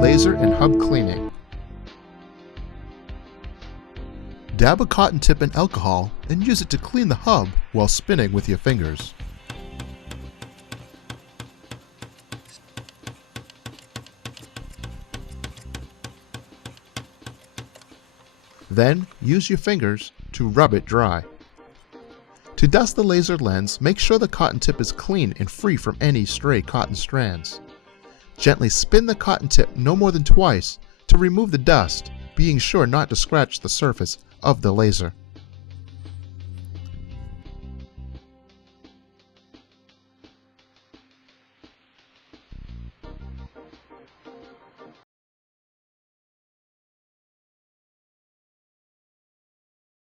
laser and hub cleaning. Dab a cotton tip in alcohol and use it to clean the hub while spinning with your fingers. Then use your fingers to rub it dry. To dust the laser lens, make sure the cotton tip is clean and free from any stray cotton strands. Gently spin the cotton tip no more than twice to remove the dust, being sure not to scratch the surface of the laser.